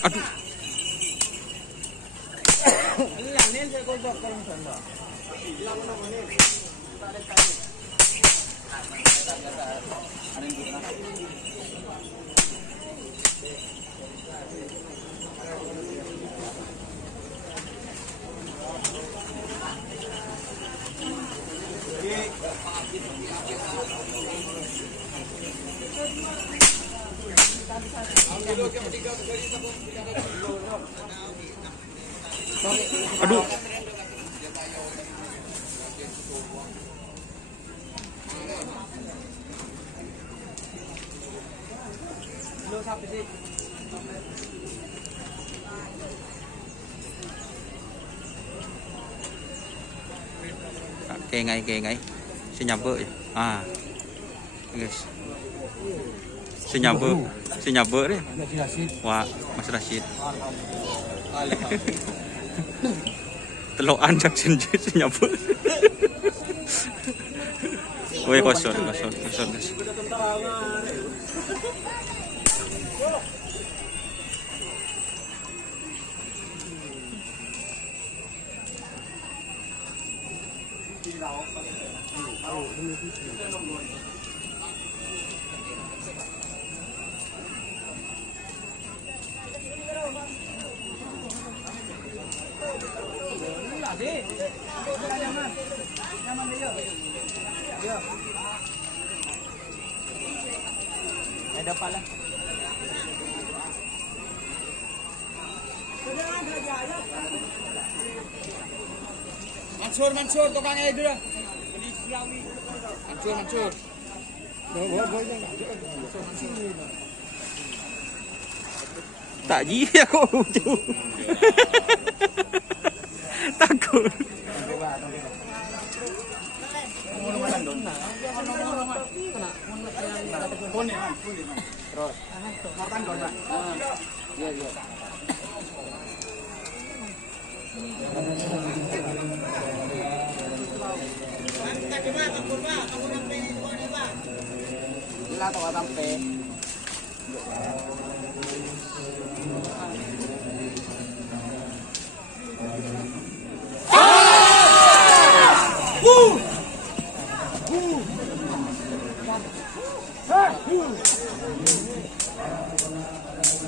Aduh. Aduh. Kengay sinyabuk ya. Guys. Sinyabuk deh. Wah, Mas Rashid. Telokan jak sinyabuk. Woi kosong guys. Ada pala. Mansur tukangnya itu dah. Mansur. Tak ji aku tu. Takut. Sila to katampe.